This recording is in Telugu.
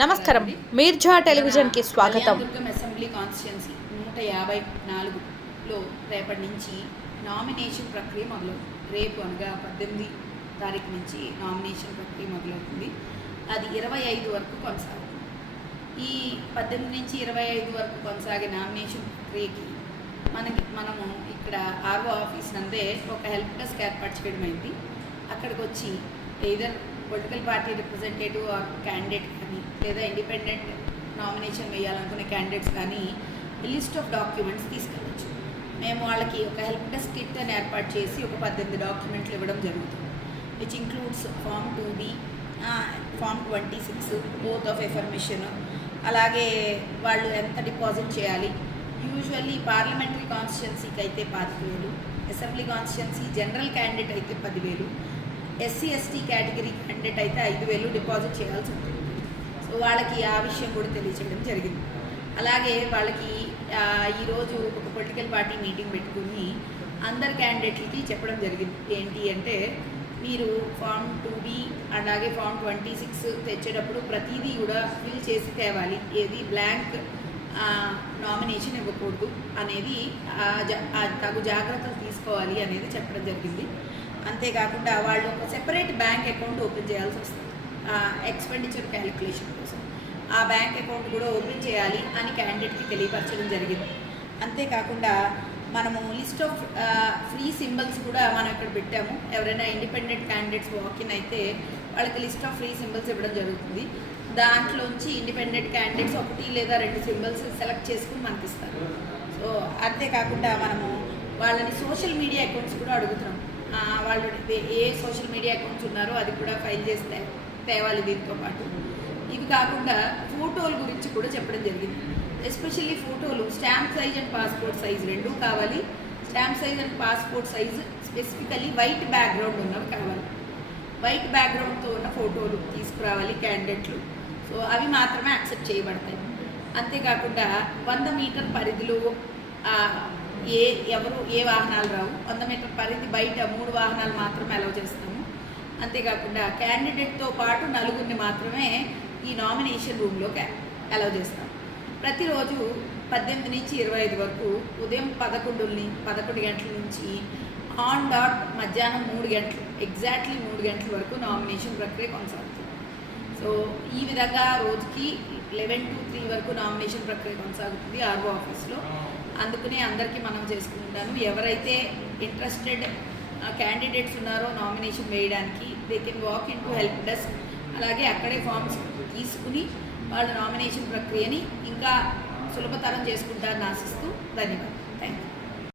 నమస్కారం. మీర్జా టెలివిజన్కి స్వాగతం. అసెంబ్లీ కాన్స్టిట్యున్సీ నూట యాభై నాలుగులో రేపటి నుంచి నామినేషన్ ప్రక్రియ మొదలవుతుంది రేపు అనగా పద్దెనిమిది తారీఖు నుంచి నామినేషన్ ప్రక్రియ మొదలవుతుంది. అది ఇరవై ఐదు వరకు కొనసాగుతుంది. ఈ పద్దెనిమిది నుంచి ఇరవై ఐదు వరకు కొనసాగే నామినేషన్ ప్రక్రియకి మనకి మనము ఇక్కడ ఆర్ఓ ఆఫీస్ నందే ఒక హెల్ప్ డెస్క్ ఏర్పాటు చేయడం అయింది అక్కడికి వచ్చి ఏదైనా పొలిటికల్ పార్టీ రిప్రజెంటేటివ్ క్యాండిడేట్ కానీ లేదా ఇండిపెండెంట్ నామినేషన్ వేయాలనుకునే క్యాండిడేట్స్ కానీ లిస్ట్ ఆఫ్ డాక్యుమెంట్స్ తీసుకెళ్ళచ్చు. మేము వాళ్ళకి ఒక హెల్ప్ డెస్క్ కిట్ అని ఏర్పాటు చేసి ఒక పద్దెనిమిది డాక్యుమెంట్లు ఇవ్వడం జరుగుతుంది. Which includes form two B form twenty six oath of affirmation అలాగే వాళ్ళు ఎంత డిపాజిట్ చేయాలి? యూజువల్లీ పార్లమెంటరీ కాన్స్టిట్యున్సీకి అయితే పాతిక వేలు అసెంబ్లీ కాన్స్టిట్యున్సీ జనరల్ క్యాండిడేట్ అయితే పదివేలు ఎస్సీ ఎస్టీ కేటగిరీ క్యాండిడేట్ అయితే ఐదు వేలు డిపాజిట్ చేయాల్సి ఉంటుంది. సో వాళ్ళకి ఆ విషయం కూడా తెలియచేయడం జరిగింది. అలాగే వాళ్ళకి ఈరోజు ఒక పొలిటికల్ పార్టీ మీటింగ్ పెట్టుకుని అందరు క్యాండిడేట్లకి చెప్పడం జరిగింది. ఏంటి అంటే మీరు ఫామ్ టూ బి అలాగే ఫామ్ ట్వంటీ సిక్స్ తెచ్చేటప్పుడు ప్రతిదీ కూడా ఫిల్ చేసి తేవాలి. ఏది బ్లాంక్ నామినేషన్ ఇవ్వకూడదు అనేది తగు జాగ్రత్తలు తీసుకోవాలి అనేది చెప్పడం జరిగింది. అంతేకాకుండా వాళ్ళు ఒక సెపరేట్ బ్యాంక్ అకౌంట్ ఓపెన్ చేయాల్సి వస్తుంది. ఎక్స్పెండిచర్ క్యాలిక్యులేషన్ కోసం. ఆ బ్యాంక్ అకౌంట్ కూడా ఓపెన్ చేయాలి అని క్యాండిడేట్కి తెలియపరచడం జరిగింది. అంతేకాకుండా మనము లిస్ట్ ఆఫ్ ఫ్రీ సింబల్స్ కూడా మనం ఇక్కడ పెట్టాము. ఎవరైనా ఇండిపెండెంట్ క్యాండిడేట్స్ వాకిన్ అయితే వాళ్ళకి లిస్ట్ ఆఫ్ ఫ్రీ సింబల్స్ ఇవ్వడం జరుగుతుంది. దాంట్లోంచి ఇండిపెండెంట్ క్యాండిడేట్స్ ఒకటి లేదా రెండు సింబల్స్ సెలెక్ట్ చేసుకుని మనకి ఇస్తారు సో అంతేకాకుండా మనము వాళ్ళని సోషల్ మీడియా అకౌంట్స్ కూడా అడుగుతున్నాం. వాళ్ళు ఏ- సోషల్ మీడియా అకౌంట్స్ ఉన్నారో అది కూడా ఫైల్ చేస్తే తేవాలి దీంతో పాటు. ఇవి కాకుండా ఫోటోల గురించి కూడా చెప్పడం జరిగింది. ఎస్పెషల్లీ ఫోటోలు stamp size and passport size రెండు కావాలి. Stamp size and passport size specifically white background ఉన్నవి కావాలి. వైట్ బ్యాక్గ్రౌండ్తో ఉన్న ఫోటోలు తీసుకురావాలి క్యాండిడేట్లు సో అవి మాత్రమే యాక్సెప్ట్ చేయబడతాయి. అంతేకాకుండా వంద మీటర్ పరిధిలో ఏ ఎవరు ఏ వాహనాలు రావు. వంద మీటర్ పరిధి బయట మూడు వాహనాలు మాత్రమే అలౌ చేస్తాము. అంతేకాకుండా క్యాండిడేట్తో పాటు నలుగురిని మాత్రమే ఈ నామినేషన్ రూమ్లో అలౌ చేస్తాం ప్రతిరోజు పద్దెనిమిది నుంచి ఇరవై ఐదు వరకు ఉదయం పదకొండు పదకొండు గంటల నుంచి ఆన్ డాట్ మధ్యాహ్నం మూడు గంటలు ఎగ్జాక్ట్లీ మూడు గంటల వరకు నామినేషన్ ప్రక్రియ కొనసాగుతుంది. సో ఈ విధంగా రోజుకి లెవెన్ టు త్రీ వరకు నామినేషన్ ప్రక్రియ కొనసాగుతుంది ఆర్ఓ ఆఫీస్లో. అందుకనే అందరికీ మనం చేసుకుంటాను. ఎవరైతే ఇంట్రెస్టెడ్ క్యాండిడేట్స్ ఉన్నారో నామినేషన్ వేయడానికి they can walk in to help desk అలాగే అక్కడే ఫామ్స్ తీసుకుని వాళ్ళ నామినేషన్ ప్రక్రియని ఇంకా సులభతరం చేసుకుంటారని ఆశిస్తూ ధన్యవాదాలు. Thank you